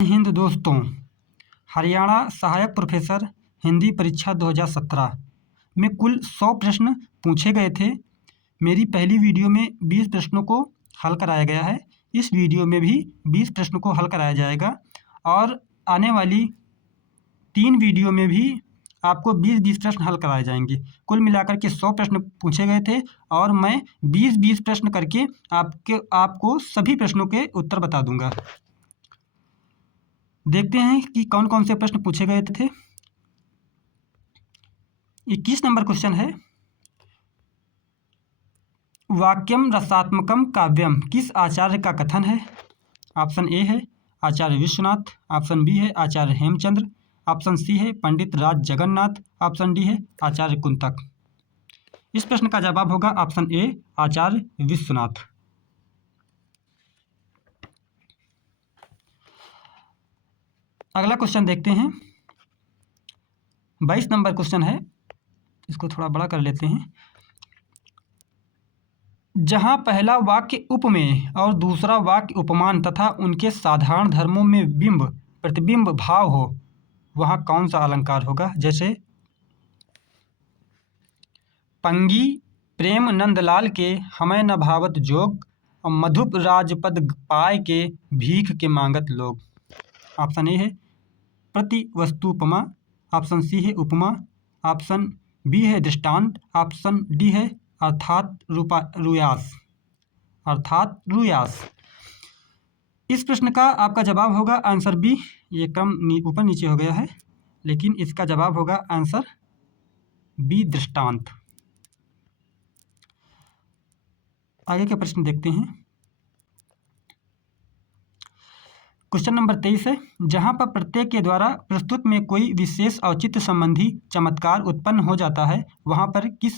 हिंद दोस्तों, हरियाणा सहायक प्रोफेसर हिंदी परीक्षा 2017 में कुल 100 प्रश्न पूछे गए थे। मेरी पहली वीडियो में 20 प्रश्नों को हल कराया गया है। इस वीडियो में भी 20 प्रश्नों को हल कराया जाएगा और आने वाली 3 वीडियो में भी आपको 20-20 प्रश्न हल कराए जाएंगे। कुल मिलाकर के 100 प्रश्न पूछे गए थे और मैं 20-20 प्रश्न करके आपको सभी प्रश्नों के उत्तर बता दूंगा। देखते हैं कि कौन कौन से प्रश्न पूछे गए थे। 21 नंबर क्वेश्चन है, वाक्यम रसात्मकम काव्यम किस आचार्य का कथन है? ऑप्शन ए है आचार्य विश्वनाथ, ऑप्शन बी है आचार्य हेमचंद्र, ऑप्शन सी है पंडित राज जगन्नाथ, ऑप्शन डी है आचार्य कुंतक। इस प्रश्न का जवाब होगा ऑप्शन ए आचार्य विश्वनाथ। अगला क्वेश्चन देखते हैं। 22 नंबर क्वेश्चन है, इसको थोड़ा बड़ा कर लेते हैं। जहाँ पहला वाक्य उपमेय और दूसरा वाक्य उपमान तथा उनके साधारण धर्मों में बिंब प्रतिबिंब भाव हो, वहाँ कौन सा अलंकार होगा? जैसे पंगी प्रेम नंदलाल के हमें न भावत जोग, और मधुप राजपद पाय के भीख के मांगत लोग। ऑप्शन ए है प्रति वस्तुपमा, ऑप्शन सी है उपमा, ऑप्शन बी है दृष्टांत, ऑप्शन डी है अर्थात रुयास। इस प्रश्न का आपका जवाब होगा आंसर बी। ये क्रम ऊपर नीचे हो गया है, लेकिन इसका जवाब होगा आंसर बी दृष्टांत। आगे के प्रश्न देखते हैं। क्वेश्चन नंबर 23 है, जहाँ पर प्रत्येक के द्वारा प्रस्तुत में कोई विशेष औचित्य संबंधी चमत्कार उत्पन्न हो जाता है, वहाँ पर किस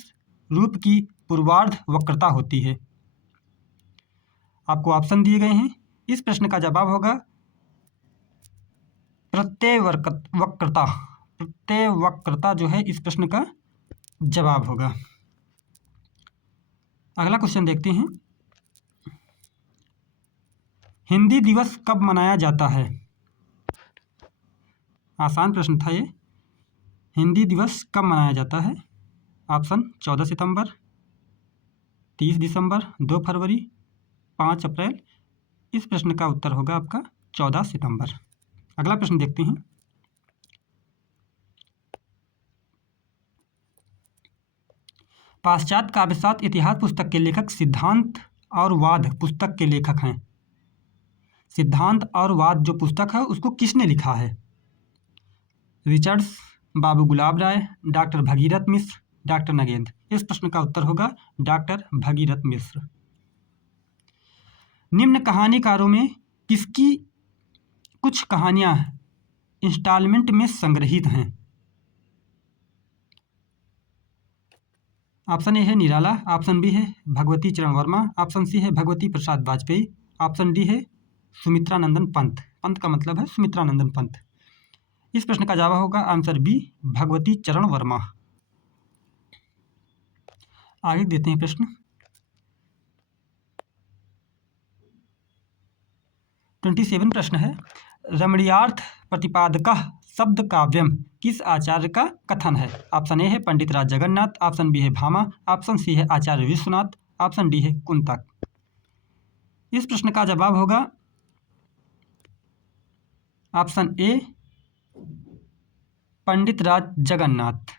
रूप की पूर्वार्ध वक्रता होती है? आपको ऑप्शन दिए गए हैं। इस प्रश्न का जवाब होगा प्रत्यय वक्रता। प्रत्यय वक्रता जो है इस प्रश्न का जवाब होगा। अगला क्वेश्चन देखते हैं। हिंदी दिवस कब मनाया जाता है? आसान प्रश्न था ये। हिंदी दिवस कब मनाया जाता है? ऑप्शन 14 सितंबर, 30 दिसंबर, 2 फरवरी, 5 अप्रैल। इस प्रश्न का उत्तर होगा आपका 14 सितंबर। अगला प्रश्न देखते हैं। पाश्चात्य काव्यशास्त्र इतिहास पुस्तक के लेखक सिद्धांत और वाद पुस्तक के लेखक हैं। सिद्धांत और वाद जो पुस्तक है उसको किसने लिखा है? रिचर्ड्स, बाबू गुलाब राय, डॉक्टर भगीरथ मिश्र, डॉक्टर नगेंद्र। इस प्रश्न का उत्तर होगा डॉक्टर भगीरथ मिश्र। निम्न कहानीकारों में किसकी कुछ कहानियां इंस्टॉलमेंट में संग्रहित हैं? ऑप्शन ए है निराला, ऑप्शन बी है भगवती चरण वर्मा, ऑप्शन सी है भगवती प्रसाद वाजपेयी, ऑप्शन डी है सुमित्रानंदन पंत। पंत का मतलब है सुमित्रानंदन पंत। इस प्रश्न का जवाब होगा आंसर बी भगवती चरण वर्मा। आगे देते हैं प्रश्न। 27 प्रश्न है, रमणीयार्थ प्रतिपादकः शब्द काव्यम किस आचार्य का कथन है? ऑप्शन ए है पंडित राज जगन्नाथ, ऑप्शन बी है भामा, ऑप्शन सी है आचार्य विश्वनाथ, ऑप्शन डी है कुंतक। इस प्रश्न का जवाब होगा ऑप्शन ए पंडित राज जगन्नाथ।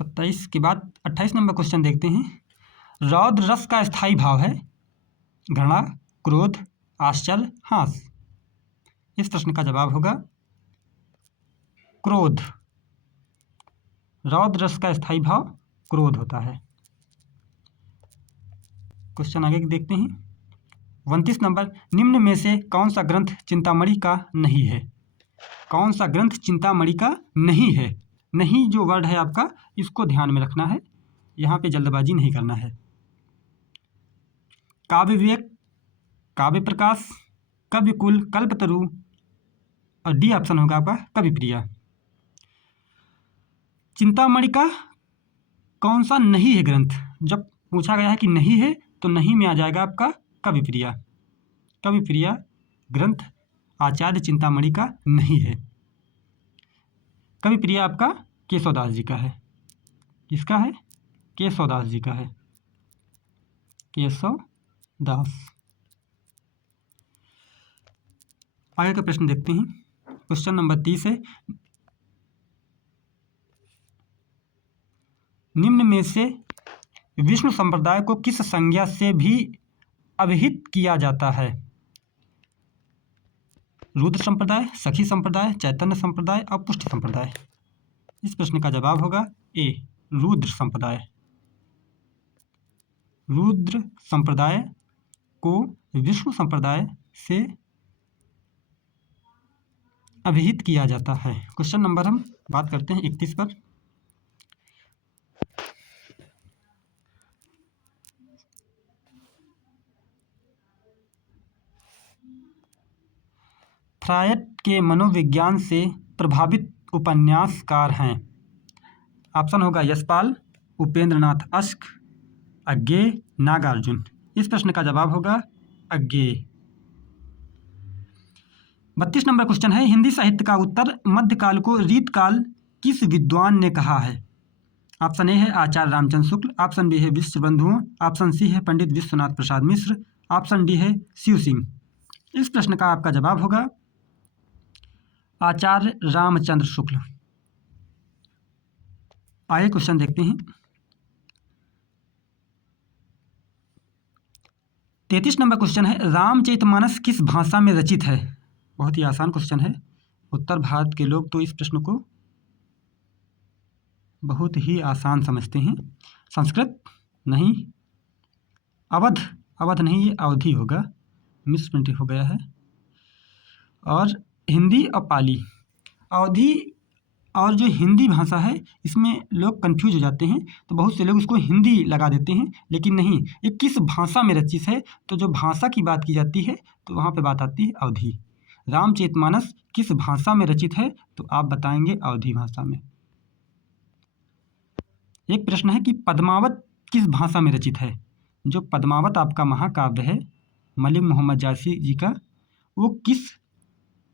सत्ताईस के बाद 28 नंबर क्वेश्चन देखते हैं। रौद्र रस का स्थायी भाव है घृणा, क्रोध, आश्चर्य, हास। इस प्रश्न का जवाब होगा क्रोध। रौद्र रस का स्थायी भाव क्रोध होता है। क्वेश्चन आगे देखते हैं। 29 नंबर, निम्न में से कौन सा ग्रंथ चिंतामणि का नहीं है? कौन सा ग्रंथ चिंतामणि का नहीं है? नहीं जो वर्ड है आपका, इसको ध्यान में रखना है, यहाँ पे जल्दबाजी नहीं करना है। काव्य विवेक, काव्य प्रकाश, कवि कुल, कल्पतरु, और डी ऑप्शन होगा आपका कवि प्रिया। चिंतामणि का कौन सा नहीं है ग्रंथ? जब पूछा गया है कि नहीं है तो नहीं में आ जाएगा आपका कविप्रिया। कविप्रिया ग्रंथ आचार्य चिंतामणि का नहीं है। कविप्रिया आपका केशवदास जी का है। किसका है? केशवदास जी का है। केशवदास। आगे का प्रश्न देखते हैं। क्वेश्चन नंबर 30 है, निम्न में से विष्णु संप्रदाय को किस संज्ञा से भी अभिहित किया जाता है? रुद्र संप्रदाय, सखी संप्रदाय, चैतन्य संप्रदाय और पुष्टि संप्रदाय। इस प्रश्न का जवाब होगा ए, रुद्र संप्रदाय। रुद्र संप्रदाय को विष्णु संप्रदाय से अभिहित किया जाता है। क्वेश्चन नंबर हम बात करते हैं 31 पर। फ्रायड के मनोविज्ञान से प्रभावित उपन्यासकार हैं। ऑप्शन होगा यशपाल, उपेंद्रनाथ अश्क, अज्ञेय, नागार्जुन। इस प्रश्न का जवाब होगा अज्ञेय। 32 नंबर क्वेश्चन है, हिंदी साहित्य का उत्तर मध्यकाल को रीतकाल किस विद्वान ने कहा है? ऑप्शन ए है आचार्य रामचंद्र शुक्ल, ऑप्शन बी है विश्वबंधुओं, ऑप्शन सी है पंडित विश्वनाथ प्रसाद मिश्र, ऑप्शन डी है शिव सिंह। इस प्रश्न का आपका जवाब होगा आचार्य रामचंद्र शुक्ल। आगे क्वेश्चन देखते हैं। 33 नंबर क्वेश्चन है, रामचरितमानस किस भाषा में रचित है? बहुत ही आसान क्वेश्चन है। उत्तर भारत के लोग तो इस प्रश्न को बहुत ही आसान समझते हैं। संस्कृत नहीं, अवध नहीं, ये अवधि होगा, मिसप्रिंट हो गया है। और हिंदी और पाली। अवधि और जो हिंदी भाषा है इसमें लोग कंफ्यूज हो जाते हैं, तो बहुत से लोग उसको हिंदी लगा देते हैं, लेकिन नहीं, ये किस भाषा में रचित है। तो जो भाषा की बात की जाती है तो वहाँ पे बात आती है अवधि। रामचरितमानस किस भाषा में रचित है? तो आप बताएंगे अवधि भाषा में। एक प्रश्न है कि पद्मावत किस भाषा में रचित है? जो पद्मावत आपका महाकाव्य है मलिक मोहम्मद जायसी जी का, वो किस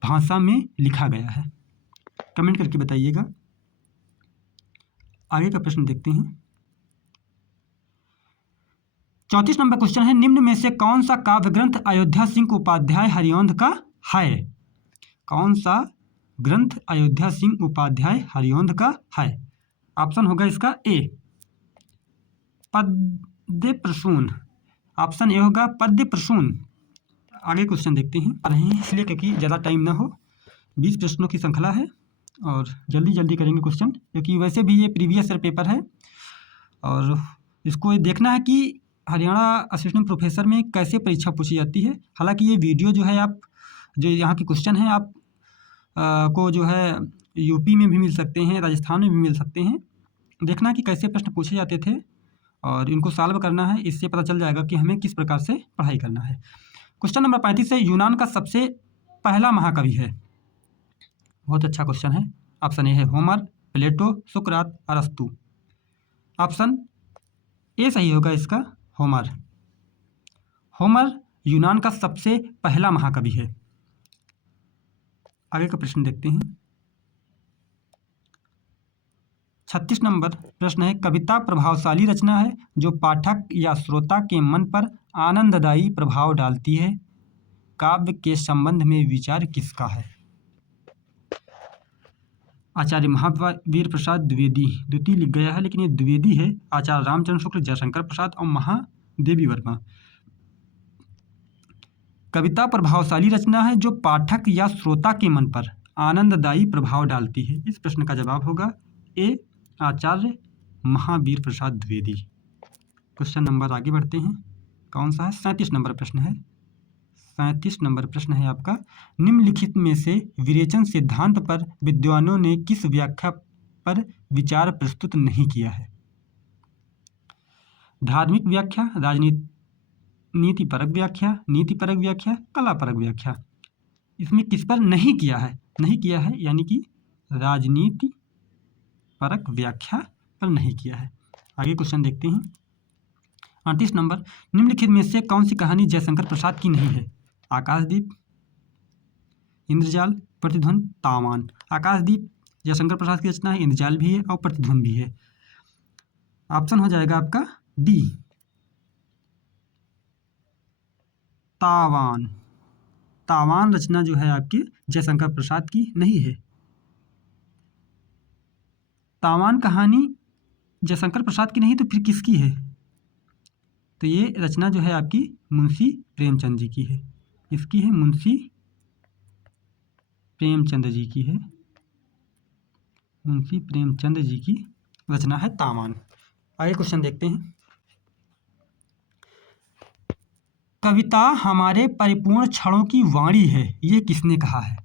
भाषा में लिखा गया है? कमेंट करके बताइएगा। आगे का प्रश्न देखते हैं। 34 नंबर क्वेश्चन है, निम्न में से कौन सा काव्य ग्रंथ अयोध्या सिंह उपाध्याय हरिऔंध का है? कौन सा ग्रंथ अयोध्या सिंह उपाध्याय हरिऔंध का है? ऑप्शन होगा इसका ए, पद्य प्रसून। ऑप्शन ए होगा पद्य प्रसून। आगे क्वेश्चन देखते हैं इसलिए क्योंकि ज़्यादा टाइम ना हो, 20 प्रश्नों की श्रृंखला है और जल्दी करेंगे क्वेश्चन, क्योंकि वैसे भी ये प्रीवियस ईयर पेपर है और इसको देखना है कि हरियाणा असिस्टेंट प्रोफेसर में कैसे परीक्षा पूछी जाती है। हालांकि ये वीडियो जो है आप जो यहाँ के क्वेश्चन हैं आप को जो है यूपी में भी मिल सकते हैं, राजस्थान में भी मिल सकते हैं। देखना कि कैसे प्रश्न पूछे जाते थे और इनको सॉल्व करना है, इससे पता चल जाएगा कि हमें किस प्रकार से पढ़ाई करना है। क्वेश्चन नंबर 35 है, यूनान का सबसे पहला महाकवि है? बहुत अच्छा क्वेश्चन है। ऑप्शन ए है होमर, प्लेटो, सुकरात, अरस्तु। ऑप्शन ए सही होगा इसका, होमर। होमर यूनान का सबसे पहला महाकवि है। आगे का प्रश्न देखते हैं। 36 नंबर प्रश्न है, कविता प्रभावशाली रचना है जो पाठक या श्रोता के मन पर आनंददायी प्रभाव डालती है। काव्य के संबंध में विचार किसका है? आचार्य महावीर प्रसाद द्विवेदी, द्वितीय लिख गया है लेकिन ये द्विवेदी है। आचार्य रामचंद्र शुक्ल, जयशंकर प्रसाद और महादेवी वर्मा। कविता प्रभावशाली रचना है जो पाठक या श्रोता के मन पर आनंददायी प्रभाव डालती है। इस प्रश्न का जवाब होगा ए, आचार्य महावीर प्रसाद द्विवेदी। क्वेश्चन नंबर आगे बढ़ते हैं। कौन सा है? 37 नंबर प्रश्न है। 37 नंबर प्रश्न है आपका, निम्नलिखित में से विरेचन सिद्धांत पर विद्वानों ने किस व्याख्या पर विचार प्रस्तुत नहीं किया है? धार्मिक व्याख्या, नीतिपरक व्याख्या, नीतिपरक व्याख्या, कलापरक व्याख्या। इसमें किस पर नहीं किया है? नहीं किया है यानी कि राजनीति परक व्याख्या पर नहीं किया है। आगे क्वेश्चन देखते हैं। 38 नंबर, निम्नलिखित में से कौन सी कहानी जयशंकर प्रसाद की नहीं है? आकाशदीप, इंद्रजाल, प्रतिध्वनि, तावान। आकाशदीप जयशंकर प्रसाद की रचना है, इंद्रजाल भी है और प्रतिध्वनि भी है। ऑप्शन हो जाएगा आपका डी, तावान। तावान रचना जो है आपके जयशंकर प्रसाद की नहीं है। तावान कहानी जयशंकर प्रसाद की नहीं तो फिर किसकी है? तो ये रचना जो है आपकी मुंशी प्रेमचंद जी की है। इसकी है, मुंशी प्रेमचंद जी की है। मुंशी प्रेमचंद जी की रचना है तावान। आगे क्वेश्चन देखते हैं। कविता हमारे परिपूर्ण क्षणों की वाणी है, ये किसने कहा है?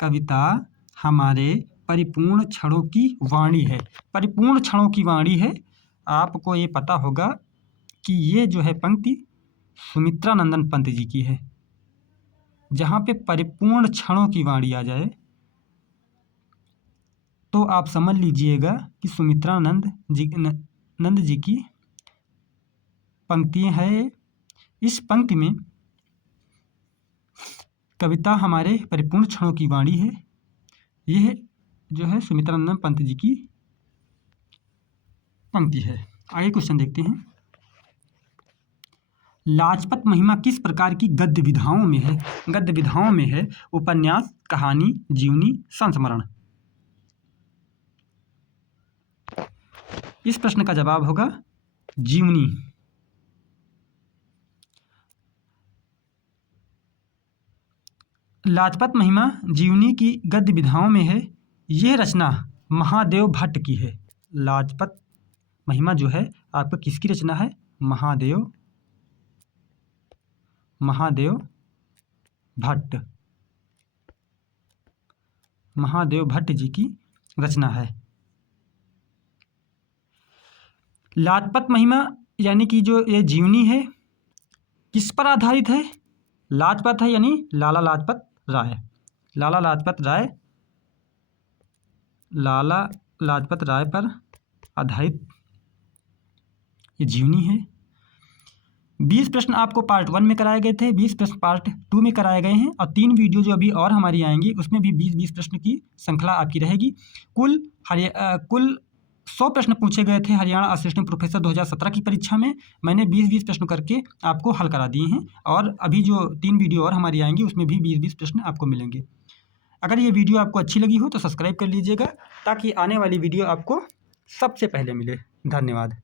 कविता हमारे परिपूर्ण क्षणों की वाणी है। परिपूर्ण क्षणों की वाणी है, आपको ये पता होगा कि ये जो है पंक्ति सुमित्रा नंदन पंत जी की है। जहाँ पे परिपूर्ण क्षणों की वाणी आ जाए तो आप समझ लीजिएगा कि सुमित्रा नंद जी की पंक्तियाँ हैं। इस पंक्ति में कविता हमारे परिपूर्ण क्षणों की वाणी है, यह जो है सुमित्रा नंदन पंत जी की पंक्ति है। आगे क्वेश्चन देखते हैं। लाजपत महिमा किस प्रकार की गद्य विधाओं में है? गद्य विधाओं में है उपन्यास, कहानी, जीवनी, संस्मरण। इस प्रश्न का जवाब होगा जीवनी। लाजपत महिमा जीवनी की गद्य विधाओं में है। यह रचना महादेव भट्ट की है। लाजपत महिमा जो है आपका किसकी रचना है? महादेव भट्ट। महादेव भट्ट जी की रचना है। लाजपत महिमा यानी कि जो ये जीवनी है किस पर आधारित है? लाजपत है यानी लाला लाजपत राय। लाला लाजपत राय पर आधारित ये जीवनी है। 20 प्रश्न आपको पार्ट 1 में कराए गए थे, 20 प्रश्न पार्ट 2 में कराए गए हैं और 3 वीडियो जो अभी और हमारी आएंगी उसमें भी 20-20 प्रश्न की श्रृंखला आपकी रहेगी। कुल 100 प्रश्न पूछे गए थे हरियाणा असिस्टेंट प्रोफेसर 2017 की परीक्षा में। मैंने 20-20 प्रश्न करके आपको हल करा दिए हैं और अभी जो 3 वीडियो और हमारी आएंगी उसमें भी 20-20 प्रश्न आपको मिलेंगे। अगर ये वीडियो आपको अच्छी लगी हो तो सब्सक्राइब कर लीजिएगा ताकि आने वाली वीडियो आपको सबसे पहले मिले। धन्यवाद।